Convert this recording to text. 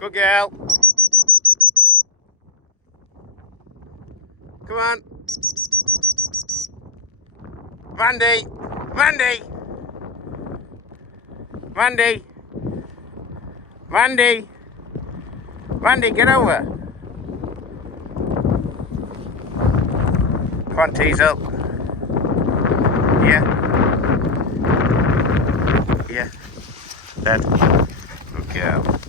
Good girl. Come on. Mandy. Mandy. Mandy. Mandy. Mandy, get over. Come on, tease up. Yeah. Yeah. Dad. Good girl.